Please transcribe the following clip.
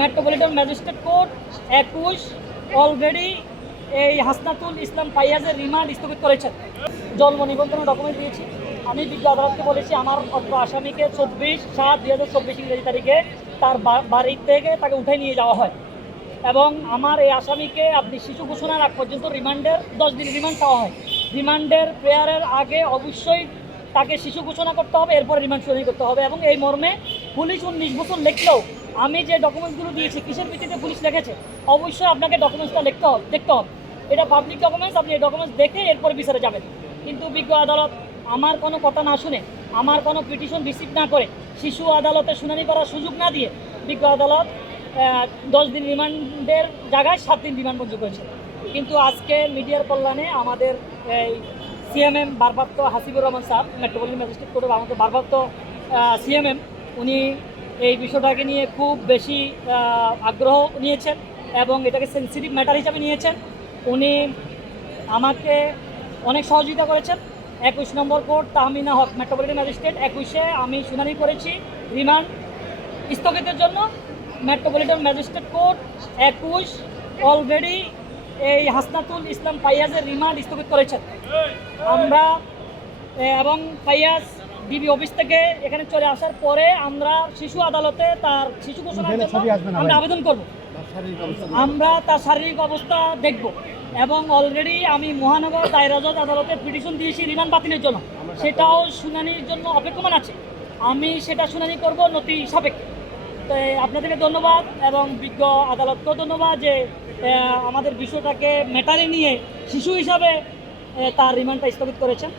Metropolitan magistrate court একুশ already এই হাসনাতুল ইসলাম পাইয়াজের remand স্থগিত করেছেন। জন্ম নিবন্ধনের ডকুমেন্ট দিয়েছি। আমি বিজ্ঞ আদালতকে বলেছি, আমার অত্র আসামিকে চব্বিশ সাত দুই হাজার চব্বিশ ইংরেজি তারিখে তার বাড়ি থেকে তাকে উঠে নিয়ে যাওয়া হয়। এবং আমার এই আসামিকে আপনি শিশু ঘোষণার আগ পর্যন্ত রিমান্ডের, দশ দিন রিমান্ড চাওয়া হয়। রিমান্ডের প্রেয়ারের আগে অবশ্যই তাকে শিশু ঘোষণা করতে হবে, এরপরে রিমান্ড শুনানি করতে হবে। এবং এই মর্মে পুলিশ উনিশ বছর লিখলেও আমি যে ডকুমেন্টসগুলো দিয়েছি, কিসের ভিত্তিতে পুলিশ লিখেছে অবশ্যই আপনাকে ডকুমেন্টসটা লিখতে হবে, দেখতে হবে। এটা পাবলিক ডকুমেন্টস আপনি এই ডকুমেন্টস দেখে এরপরে বিচারে যাবেন। কিন্তু বিজ্ঞ আদালত আমার কোনো কথা না শুনে, আমার কোনো পিটিশন রিসিভ না করে, শিশু আদালতে শুনানি করার সুযোগ না দিয়ে বিজ্ঞ আদালত দশ দিন রিমান্ডের জায়গায় সাত দিন রিমান্ড মঞ্জুর করেছে। কিন্তু আজকে মিডিয়ার কল্যাণে আমাদের এই সিএমএম ভারপ্রাপ্ত হাসিবুর রহমান সাহেব মেট্রোপলিটন ম্যাজিস্ট্রেট কোর্টের আমাদের ভারপ্রাপ্ত সিএমএম, উনি এই বিষয়টাকে নিয়ে খুব বেশি আগ্রহ নিয়েছেন এবং এটাকে সেন্সিটিভ ম্যাটার হিসাবে নিয়েছেন। উনি আমাকে অনেক সহযোগিতা করেছেন। একুশ number court, Tahmina Haque, metropolitan magistrate, একুশে আমি শুনানি করেছি রিমান্ড স্থগিতের জন্য। মেট্রোপলিটন ম্যাজিস্ট্রেট কোর্ট, একুশ অলরেডি এই হাসনাতুল ইসলাম ফাইয়াজের রিমান্ড স্থগিত করেছেন। আমরা এবং ফাইয়াজ ডিবি অফিস থেকে এখানে চলে আসার পরে আমরা শিশু আদালতে তার শিশু ঘোষণার জন্য আমরা আবেদন করব। আমরা তার শারীরিক অবস্থা দেখব এবং অলরেডি আমি মহানগর দায়রা জজ আদালতে পিটিশন দিয়েছি রিমান্ড বাতিলের জন্য। সেটাও শুনানির জন্য অপেক্ষমান আছে। আমি সেটা শুনানি করব নথি সাপেক্ষে। তো আপনাদেরকে ধন্যবাদ এবং বিজ্ঞ আদালতকেও ধন্যবাদ যে আমাদের বিষয়টাকে ম্যাটারে নিয়ে শিশু হিসাবে তার রিমান্ডটা স্থগিত করেছেন।